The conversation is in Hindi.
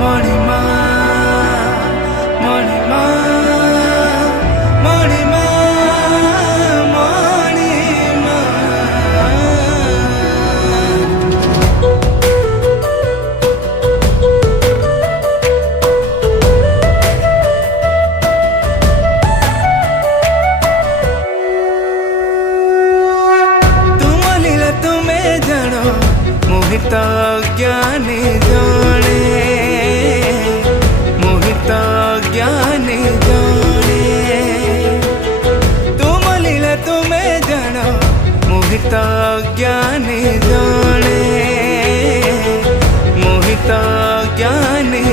मणिमा मणिमा मणिमा मणिमा तुम लीला तुम्हें जानो मोहित ज्ञानी जाने मोहित ज्ञानी जाने तुम लीला तुम्हें जानो मोहित ज्ञानी जाने मोहित ज्ञानी